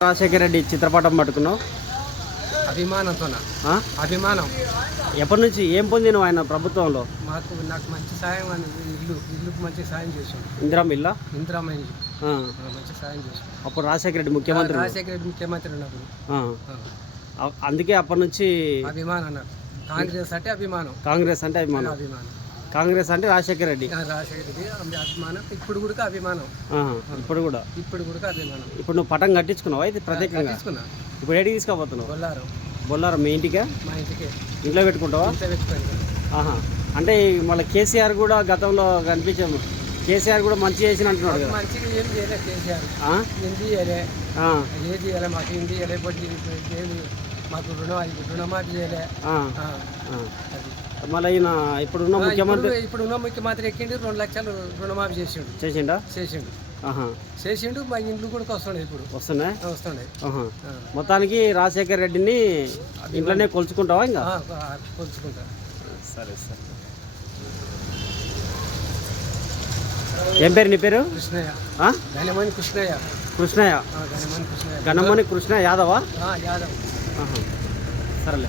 రాజశేఖర రెడ్డి చిత్రపటం పట్టుకున్నావు? అభిమానంతో? అభిమానం. ఎప్పటి నుంచి ఏం పొందినావు ఆయన ప్రభుత్వంలో? మాకు నాకు మంచి సాయం ఇల్లు ఇల్లుకు మంచి సాయం చేసాడు ఇందిరా మిల్లా ఇందిరామయ్య ఆ. మంచి సాయం చేసాడు అప్పుడు రాజశేఖర రెడ్డి ముఖ్యమంత్రి రాజశేఖర రెడ్డి ముఖ్యమంత్రి ఉన్నప్పుడు. అందుకే అప్పటి నుంచి అభిమానం కాంగ్రెస్ అంటే అభిమానం. కాంగ్రెస్ అంటే అభిమానం. అభిమానం. కాంగ్రెస్ అంటే రాజశేఖర రెడ్డి. రాజశేఖర అభిమానం. ఇప్పుడు కూడా అభిమానం. ఇప్పుడు కూడా. ఇప్పుడు కూడా అభిమానం. ఇప్పుడు నువ్వు పటం కట్టించుకున్నావు? అయితే ప్రత్యేకంగా? ఇప్పుడు ఎడికి తీసుకోబోతున్నావు బొల్లారం. బొల్లారం మీ ఇంటికా? మా ఇంటికి. ఇంట్లో పెట్టుకుంటావా? ఆహా. అంటే మళ్ళీ కేసీఆర్ కూడా గతంలో కనిపించాము కేసీఆర్ కూడా మంచి చేసిన అంటున్నాడు కదా. మంచిగా ఏం చేయలే కేసీఆర్. ఆ? హిందీ చేయలే. మాకు చేయలే మాకు రుణం రుణమాఫీ చేయలే. అది. మళ్ళీ ఈయన ఇప్పుడున్న ముఖ్యమంత్రి ఇప్పుడు ఉన్న ముఖ్యమంత్రి ఎక్కిండి రెండు లక్షలు రుణమాఫీ చేసిండు. చేసిండా? చేసిండు. ఆహా. చేసిండు మా ఇండ్లు కూడా వస్తున్నాయి ఇప్పుడు. వస్తున్నాయి? ఆ. మొత్తానికి రాజశేఖర్ రెడ్డిని ఇంట్లోనే కొలుచుకుంటావా ఇంకా? కొలుచుకుంటా. సరే సరే. ఏం పేరు నీ పేరు? కృష్ణయ్య? ఘనమణి కృష్ణయ్య. కృష్ణయ్య. ఘనమణి కృష్ణయ్య. యాదవా? యాదవ్. సరేలే.